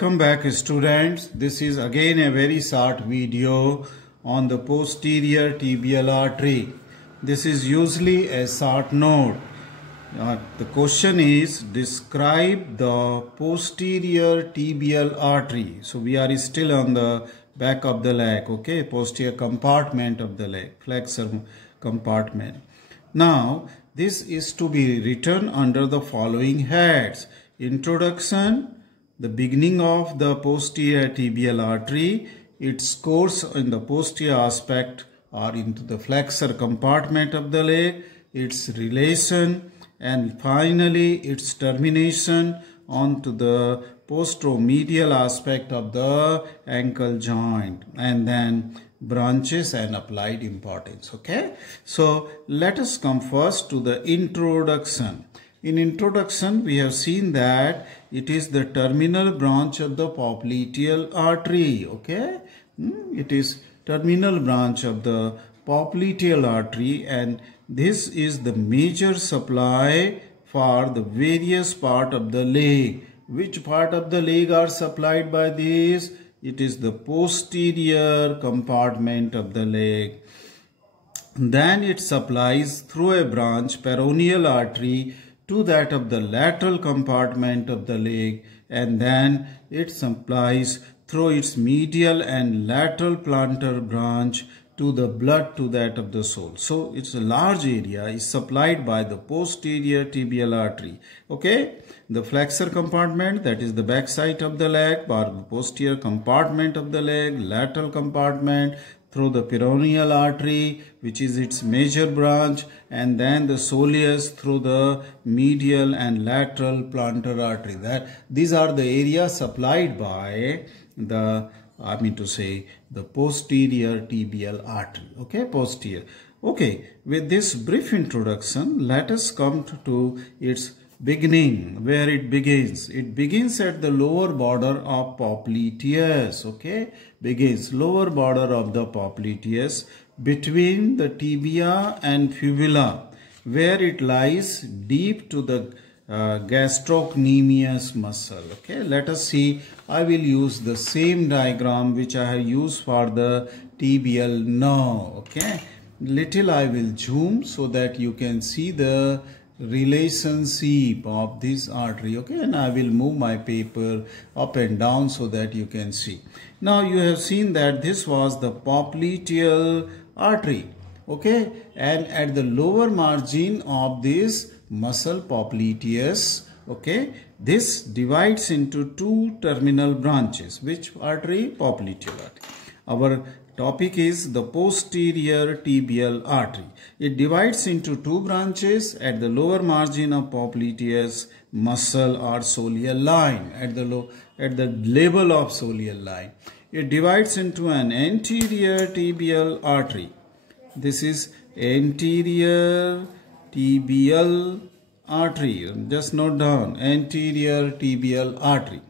Welcome back, students. This is again a very short video on the posterior tibial artery. This is usually a short note. The question is, describe the posterior tibial artery. So we are still on the back of the leg, okay, posterior compartment of the leg, flexor compartment. Now this is to be written under the following heads: introduction, the beginning of the posterior tibial artery, its course in the posterior aspect or into the flexor compartment of the leg, its relation, and finally its termination onto the posteromedial aspect of the ankle joint, and then branches and applied importance. Okay, so let us come first to the introduction. In introduction, we have seen that it is the terminal branch of the popliteal artery. Okay, it is terminal branch of the popliteal artery, and this is the major supply for the various part of the leg. Which part of the leg are supplied by this? It is the posterior compartment of the leg. Then it supplies through a branch, peroneal artery, to that of the lateral compartment of the leg, and then it supplies through its medial and lateral plantar branch to the blood to that of the sole. So it's a large area is supplied by the posterior tibial artery. Okay, the flexor compartment, that is the back side of the leg, or the posterior compartment of the leg, lateral compartment, through the peroneal artery, which is its major branch, and then the soleus through the medial and lateral plantar artery. These are the areas supplied by the, the posterior tibial artery. Okay, posterior. Okay, with this brief introduction, let us come to its beginning, where it begins. It begins at the lower border of popliteus. Okay, begins lower border of the popliteus between the tibia and fibula, where it lies deep to the gastrocnemius muscle. Okay, let us see. I will use the same diagram which I have used for the tibial nerve. Okay, little I will zoom so that you can see the relationship of this artery. Okay, and I will move my paper up and down so that you can see. Now you have seen that this was the popliteal artery. Okay, and at the lower margin of this muscle popliteus, okay, this divides into two terminal branches. Which artery? Popliteal artery. Our topic is the posterior tibial artery. It divides into two branches at the lower margin of popliteus muscle or soleal line, at the level of soleal line. It divides into an anterior tibial artery. This is anterior tibial artery. Just note down, anterior tibial artery.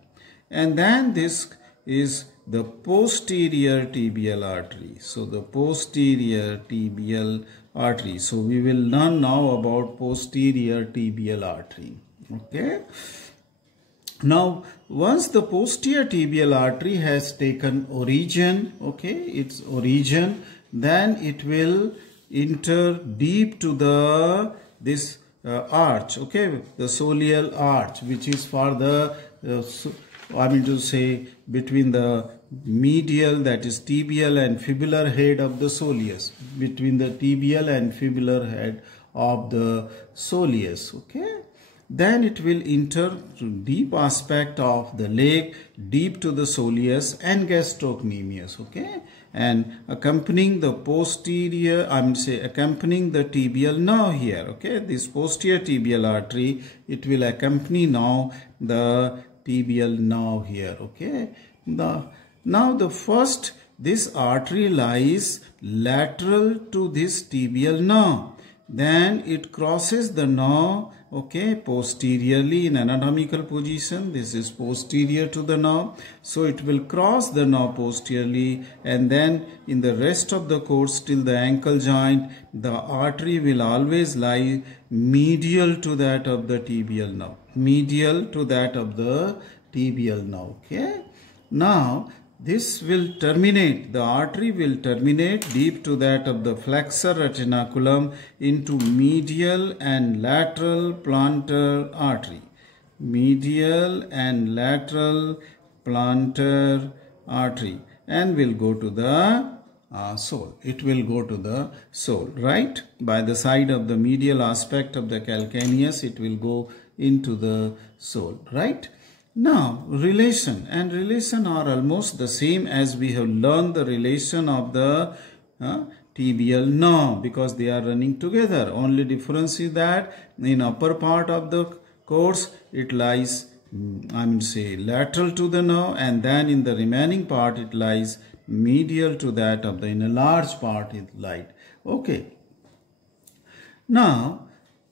And then this is the posterior tibial artery. So the posterior tibial artery. So we will learn now about posterior tibial artery. Okay. Now once the posterior tibial artery has taken origin, okay, its origin, then it will enter deep to the arch, okay, the soleal arch, which is for the between the medial, that is tibial and fibular head of the soleus, between the tibial and fibular head of the soleus. Okay, then it will enter to deep aspect of the leg, deep to the soleus and gastrocnemius. Okay, and accompanying the posterior, accompanying the tibial nerve here. Okay, this posterior tibial artery, it will accompany now the tibial nerve here. Okay, now the first, this artery lies lateral to this tibial nerve. Then it crosses the nerve, okay, posteriorly in anatomical position. This is posterior to the nerve. So it will cross the nerve posteriorly, and then in the rest of the course till the ankle joint, the artery will always lie medial to that of the tibial nerve. Medial to that of the tibial nerve. Okay. Now this will terminate, the artery will terminate deep to that of the flexor retinaculum into medial and lateral plantar artery. Medial and lateral plantar artery, and will go to the sole. It will go to the sole, right? By the side of the medial aspect of the calcaneus, it will go into the sole, right? Now, relation and relation are almost the same as we have learned the relation of the tibial nerve, because they are running together. Only difference is that in upper part of the course it lies, lateral to the nerve, and then in the remaining part it lies medial to that of the, in a large part is light. Okay. Now,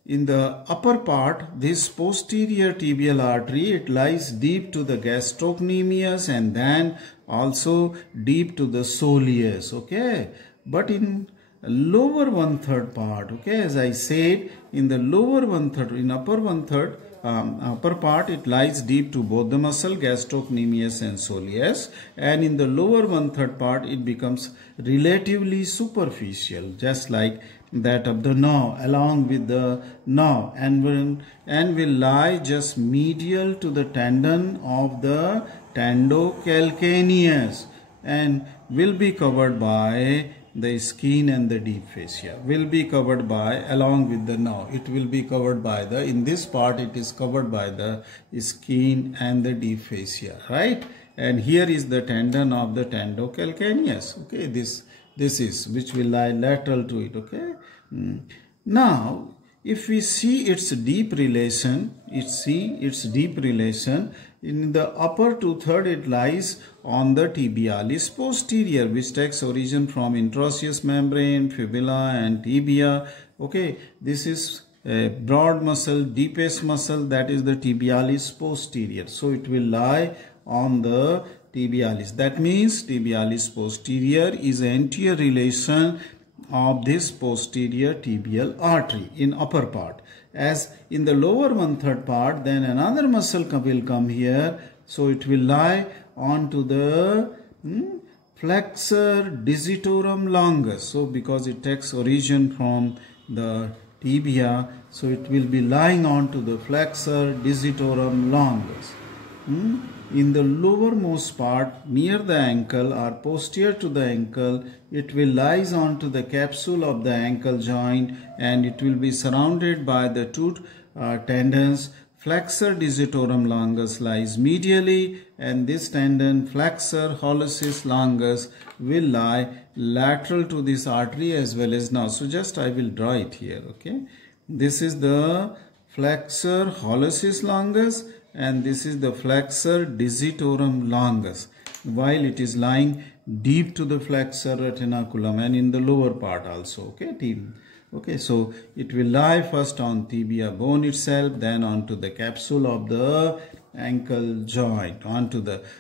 in the upper part, this posterior tibial artery, it lies deep to the gastrocnemius and then also deep to the soleus. Okay. But in lower 1/3 part, okay, as I said, in the lower 1/3, in upper 1/3, upper part, it lies deep to both the muscle, gastrocnemius and soleus, and in the lower 1/3 part, it becomes relatively superficial, just like that of the nerve, along with the nerve, and will lie just medial to the tendon of the tendocalcaneus, and will be covered by the skin, and the deep fascia will be covered by, along with the nerve, it will be covered by the, in this part it is covered by the skin and the deep fascia, right? And here is the tendon of the tendocalcaneus. Okay, this is, which will lie lateral to it. Okay. Now, if we see its deep relation, in the upper 2/3 it lies on the tibialis posterior, which takes origin from interosseous membrane, fibula and tibia. Okay, this is a broad muscle, deepest muscle, that is the tibialis posterior. So it will lie on the tibialis. That means tibialis posterior is an anterior relation of this posterior tibial artery in upper part. As in the lower 1/3 part, then another muscle will come here. So it will lie onto the flexor digitorum longus. So because it takes origin from the tibia, so it will be lying onto the flexor digitorum longus. In the lowermost part near the ankle or posterior to the ankle, it will lies onto the capsule of the ankle joint, and it will be surrounded by the two tendons. Flexor digitorum longus lies medially, and this tendon, flexor hallucis longus, will lie lateral to this artery as well as now. So just I will draw it here. Okay, this is the flexor hallucis longus, and this is the flexor digitorum longus, while it is lying deep to the flexor retinaculum and in the lower part also. Okay, so it will lie first on tibia bone itself, then onto the capsule of the ankle joint,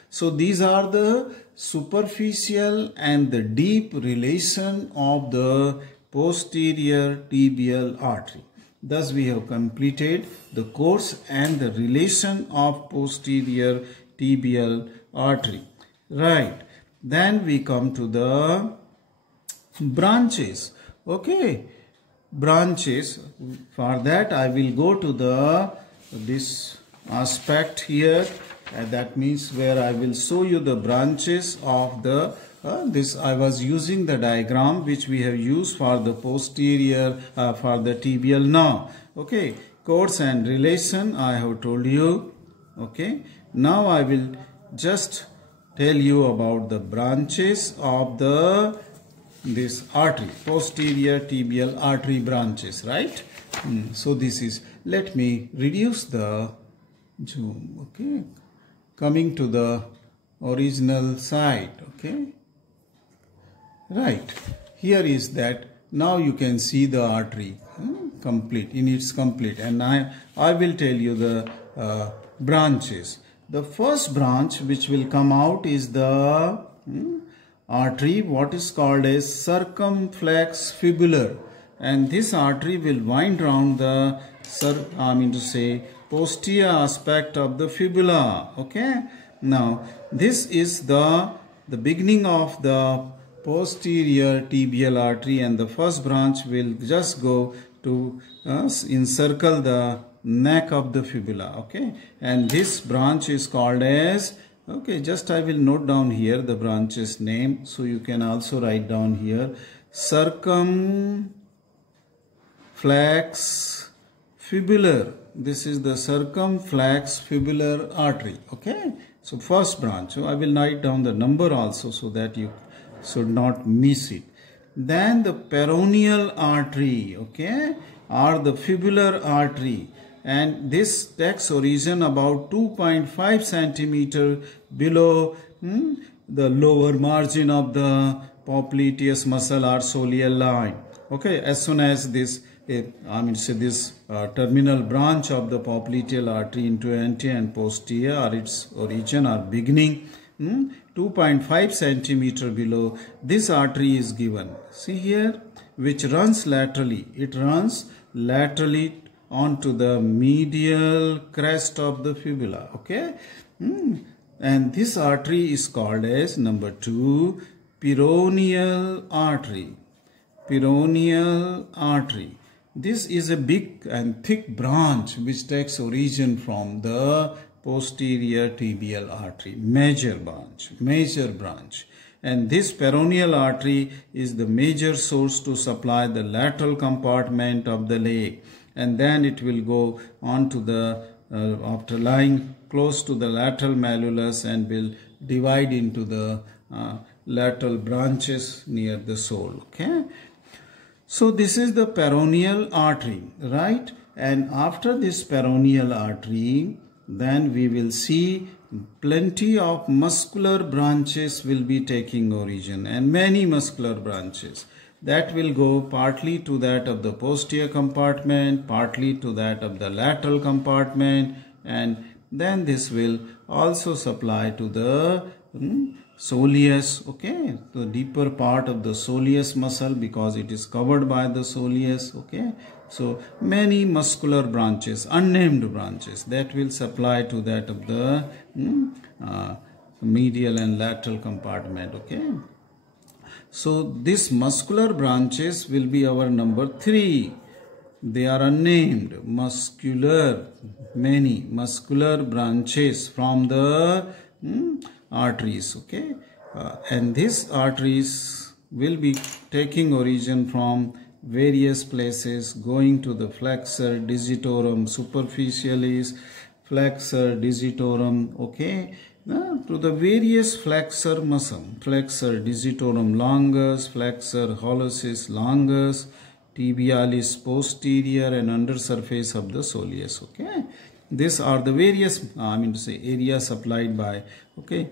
so these are the superficial and the deep relation of the posterior tibial artery. Thus we have completed the course and the relation of posterior tibial artery. Right. Then we come to the branches. Okay. Branches. For that I will go to this aspect here. That means where I will show you the branches of the this. I was using the diagram which we have used for the posterior for the tibial nerve. Okay, course and relation I have told you. Okay, now I will just tell you about the branches of this artery, posterior tibial artery branches, right? So this is, let me reduce the zoom. Okay, coming to the original side. Okay, right, here is that. Now you can see the artery complete, in its complete, and I will tell you the branches. The first branch which will come out is the artery what is called as circumflex fibular, and this artery will wind round the posterior aspect of the fibula. Okay. Now this is the beginning of the posterior tibial artery, and the first branch will just go to encircle the neck of the fibula. Okay. And this branch is called as, okay, just I will note down here the branch's name, so you can also write down here, circumflex fibular. This is the circumflex fibular artery. Okay. So first branch. So I will write down the number also so that you should not miss it. Then the peroneal artery, okay, or the fibular artery, and this takes origin about 2.5 centimeter below the lower margin of the popliteus muscle or soleal line. Okay, as soon as this terminal branch of the popliteal artery into anterior and posterior, or its origin or beginning 2.5 centimeter below, this artery is given. See here, which runs laterally. It runs laterally onto the medial crest of the fibula. Okay. And this artery is called as number 2, peroneal artery. Peroneal artery. This is a big and thick branch which takes origin from the posterior tibial artery, major branch. And this peroneal artery is the major source to supply the lateral compartment of the leg, and then it will go on to the after lying close to the lateral malleolus and will divide into the lateral branches near the sole. Okay. So this is the peroneal artery, right? And after this peroneal artery, then we will see plenty of muscular branches will be taking origin, and many muscular branches that will go partly to that of the posterior compartment, partly to that of the lateral compartment, and then this will also supply to the soleus, okay, the deeper part of the soleus muscle, because it is covered by the soleus. Okay. So many muscular branches, unnamed branches, that will supply to that of the medial and lateral compartment. Okay. So these muscular branches will be our number 3. They are unnamed, many muscular branches from the arteries. Okay. And these arteries will be taking origin from various places, going to the flexor digitorum superficialis, flexor digitorum, okay, to the various flexor muscle, flexor digitorum longus, flexor hallucis longus, tibialis posterior, and under surface of the soleus. Okay, these are the various areas supplied by, okay,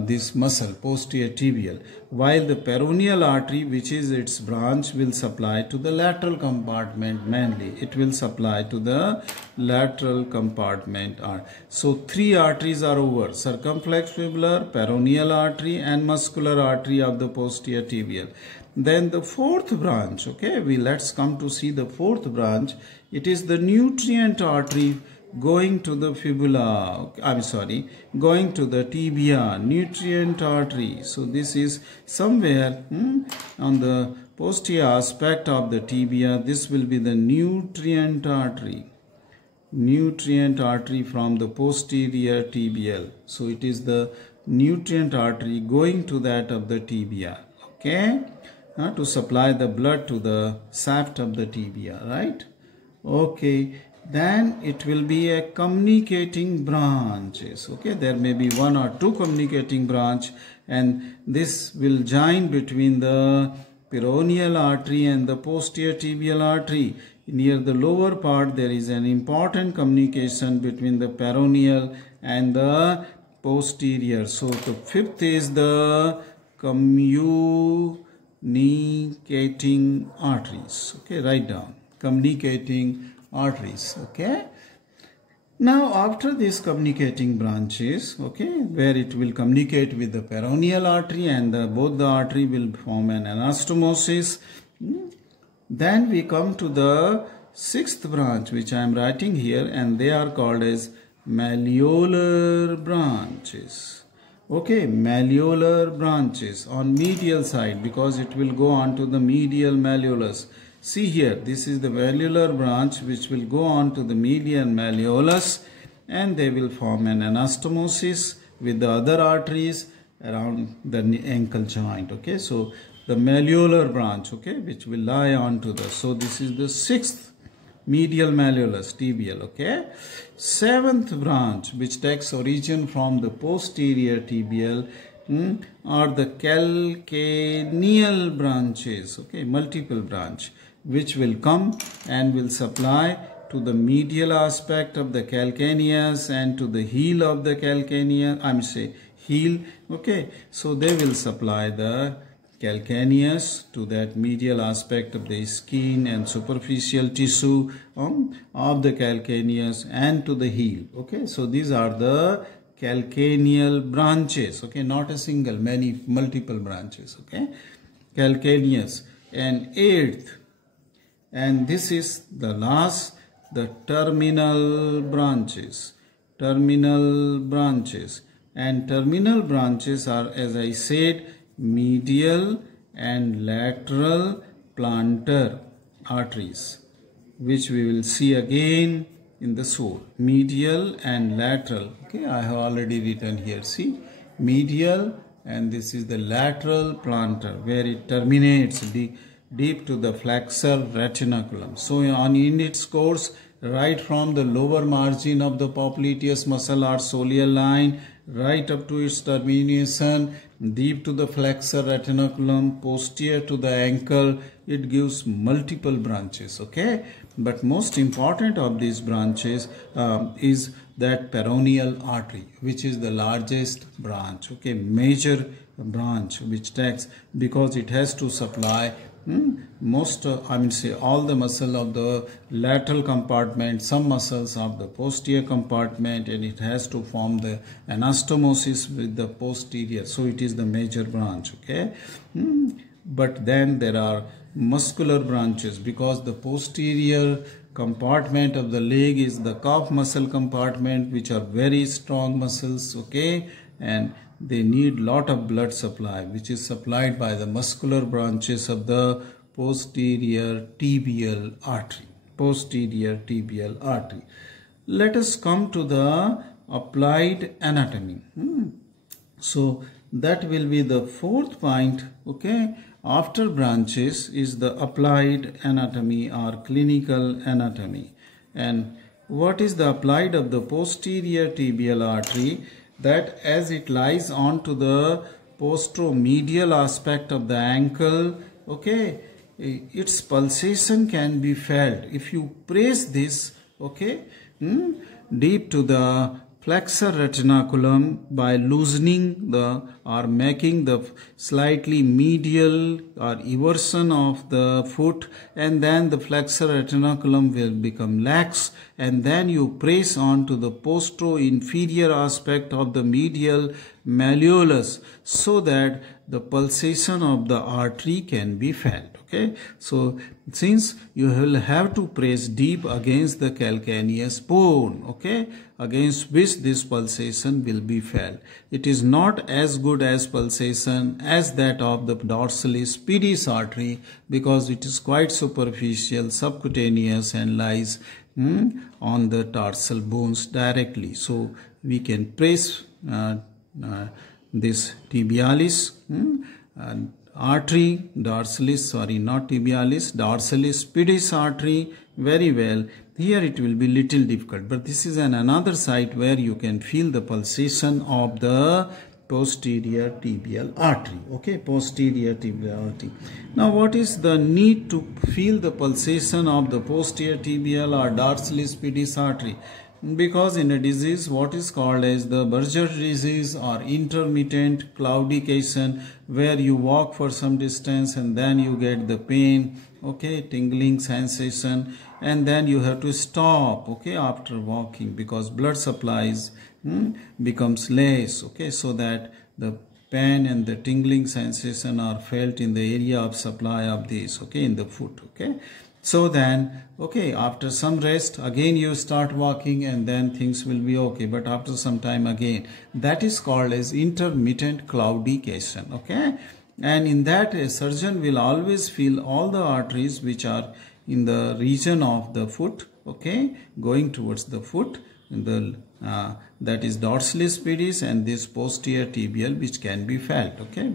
this muscle, posterior tibial, while the peroneal artery, which is its branch, will supply to the lateral compartment mainly. It will supply to the lateral compartment. So 3 arteries are over: circumflex fibular, peroneal artery, and muscular artery of the posterior tibial. Then the 4th branch, okay, let's come to see the 4th branch. It is the nutrient artery going to the fibula, going to the tibia, nutrient artery. So this is somewhere on the posterior aspect of the tibia. This will be the nutrient artery from the posterior tibial. So it is the nutrient artery going to that of the tibia, okay, to supply the blood to the shaft of the tibia, right? Okay. Then it will be a communicating branches. Okay, there may be 1 or 2 communicating branch, and this will join between the peroneal artery and the posterior tibial artery. Near the lower part, there is an important communication between the peroneal and the posterior. So the 5th is the communicating arteries. Okay, write down communicating arteries. Okay. Now after these communicating branches, okay, where it will communicate with the peroneal artery, and both the artery will form an anastomosis. Then we come to the sixth branch which I am writing here, and they are called as malleolar branches. Okay, malleolar branches on medial side, because it will go on to the medial malleolus. See here, this is the malleolar branch which will go on to the medial malleolus, and they will form an anastomosis with the other arteries around the ankle joint. Okay, so the malleolar branch, okay, which will lie on to the, so this is the sixth medial malleolus, tibial. Okay, seventh branch which takes origin from the posterior tibial are the calcaneal branches. Okay, multiple branch which will come and will supply to the medial aspect of the calcaneus and to the heel of the calcaneus, heel. Okay, so they will supply the calcaneus to that medial aspect of the skin and superficial tissue of the calcaneus and to the heel. Okay, so these are the calcaneal branches. Okay, not a single, multiple branches. Okay, calcaneus. And eighth, and this is the last, the terminal branches. Terminal branches. And terminal branches are, as I said, medial and lateral plantar arteries, which we will see again in the sole. Medial and lateral. Okay, I have already written here. See, medial, and this is the lateral plantar, where it terminates deep to the flexor retinaculum. So in its course, right from the lower margin of the popliteus muscle or soleal line, right up to its termination, deep to the flexor retinaculum, posterior to the ankle, it gives multiple branches. Okay, but most important of these branches is that peroneal artery, which is the largest branch. Okay, major branch which takes, because it has to supply all the muscle of the lateral compartment, some muscles of the posterior compartment, and it has to form the anastomosis with the posterior. So it is the major branch. Okay, but then there are muscular branches, because the posterior compartment of the leg is the calf muscle compartment, which are very strong muscles. Okay, and they need lot of blood supply, which is supplied by the muscular branches of the posterior tibial artery. Posterior tibial artery. Let us come to the applied anatomy. So that will be the fourth point. Okay, after branches is the applied anatomy or clinical anatomy. And what is the applied of the posterior tibial artery? That as it lies onto the posteromedial aspect of the ankle, okay, its pulsation can be felt. If you press this, okay, deep to the flexor retinaculum by loosening or making the slightly medial or eversion of the foot, and then the flexor retinaculum will become lax, and then you press on to the postero-inferior aspect of the medial malleolus, so that the pulsation of the artery can be felt. Okay, so since you will have to press deep against the calcaneus bone, okay, against which this pulsation will be felt. It is not as good as pulsation as that of the dorsalis pedis artery, because it is quite superficial, subcutaneous, and lies on the tarsal bones directly. So we can press this tibialis artery, dorsalis pedis artery very well. Here it will be little difficult, but this is another site where you can feel the pulsation of the posterior tibial artery. Okay, posterior tibial artery. Now what is the need to feel the pulsation of the posterior tibial or dorsalis pedis artery? Because in a disease what is called as the Berger disease or intermittent claudication, where you walk for some distance and then you get the pain, okay, tingling sensation, and then you have to stop, okay, after walking, because blood supplies becomes less, okay, so that the pain and the tingling sensation are felt in the area of supply of this, okay, in the foot. Okay, So then, okay, after some rest, again you start walking and then things will be okay. But after some time again, that is called as intermittent claudication, okay? And in that, a surgeon will always feel all the arteries which are in the region of the foot, okay, going towards the foot, that is dorsalis pedis and this posterior tibial which can be felt, okay,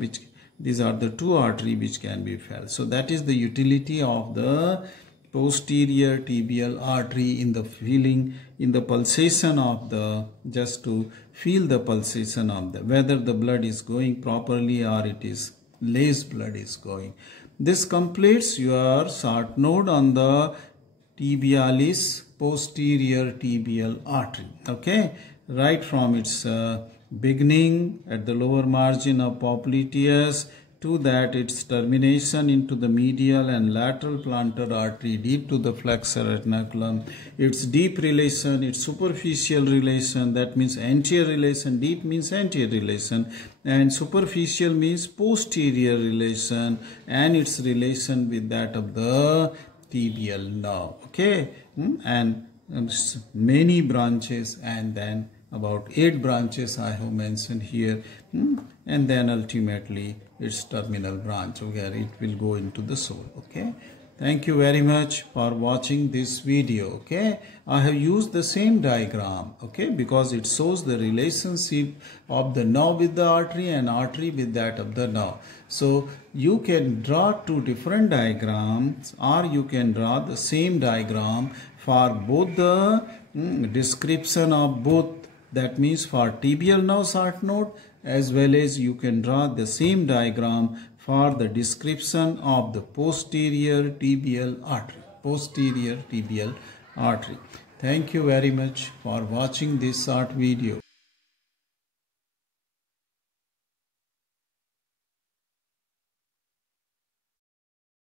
these are the two arteries which can be felt. So that is the utility of the posterior tibial artery in the feeling, in the pulsation of the, just to feel the pulsation of the, whether the blood is going properly or it is less blood is going. This completes your short node on the tibialis posterior tibial artery, okay, right from its beginning at the lower margin of popliteus to that its termination into the medial and lateral plantar artery deep to the flexor retinaculum, its deep relation, its superficial relation, that means anterior relation, deep means anterior relation, and superficial means posterior relation, and its relation with that of the tibial nerve, okay, and many branches, and then about 8 branches I have mentioned here, and then ultimately its terminal branch where it will go into the soul, okay. Thank you very much for watching this video, okay. I have used the same diagram, okay, because it shows the relationship of the nerve with the artery and artery with that of the nerve. So you can draw 2 different diagrams, or you can draw the same diagram for both the description of both, that means for tibial nerve short node, as well as you can draw the same diagram for the description of the posterior tibial artery. Posterior tibial artery. Thank you very much for watching this short video.